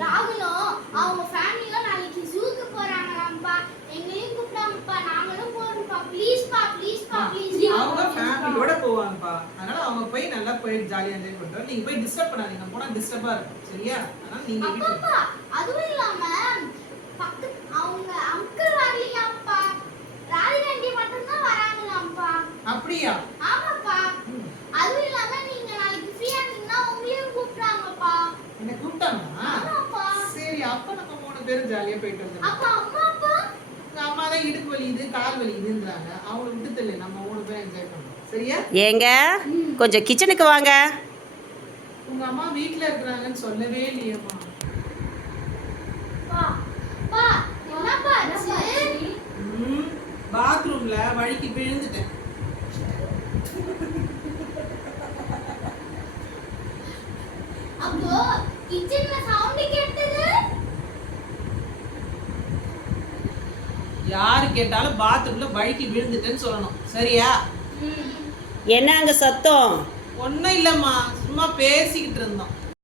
ராகுலும் அவங்க ஃபேமிலியும் நாளைக்கு ஜூக்கு போறாங்களாம்ப்பா. எங்களையும் கூப்பிடாங்கப்பா. நாங்களும் போறோம்ப்பா. ப்ளீஸ்ப்பா ப்ளீஸ்ப்பா ப்ளீஸ். அவங்க ஃபேமிலியோட போவாங்கப்பா. அதனால அவங்க போய் நல்லா போய் ஜாலியா என்ஜாய் பண்றோம். நீங்க போய் டிஸ்டர்ப் பண்ணாதீங்க. போனா டிஸ்டர்பா இருக்கும். சரியா? அதனால நீங்க அப்பா அதுவும் இல்லாம அவங்க அங்கிள் வரலையாம்ப்பா. ராதிகாண்டி மட்டும் தான் வராங்களாம்ப்பா. அப்படியா? ஆமாப்பா. அதுவும் இல்லாம நீங்க நாளைக்கு ஃப்ரீயா இருந்தீங்கன்னா உங்களையும் கூப்பிடுறாங்கப்பா. என்ன கூப்பிட்டாங்களா? ஆமாப்பா. சரி, அப்ப நம்ம 3 பேரும் ஜாலியா போயிட்டு வந்துடலாம். அப்ப அம்மாப்பா அம்மா தான் இடுப்பு வலிக்குது கால் வலிக்குதுன்றாங்க. அவங்கள விட்டு தெரியல, நம்ம 3 பேரும் என்ஜாய் பண்ணுவோம். சரியா? ஏங்க கொஞ்சம் கிச்சனுக்கு வாங்க. உங்க அம்மா வீட்ல இருக்கறாங்கன்னு சொல்லவே இல்லையேம்மா. பா பா என்னப்பா ஆச்சு? பாத்ரூம்ல வழுக்கி விழுந்துட்டேன். அப்போ கிச்சன்ல சவுண்ட் கேட்டது. யாரு கேட்டாலும் பாத்ரூம்ல வழுக்கி விழுந்துட்டேன்னு சொல்லணும். சரியா? என்ன அங்க சத்தம்? ஒன்றும் இல்லைம்மா, சும்மா பேசிக்கிட்டு இருந்தோம்.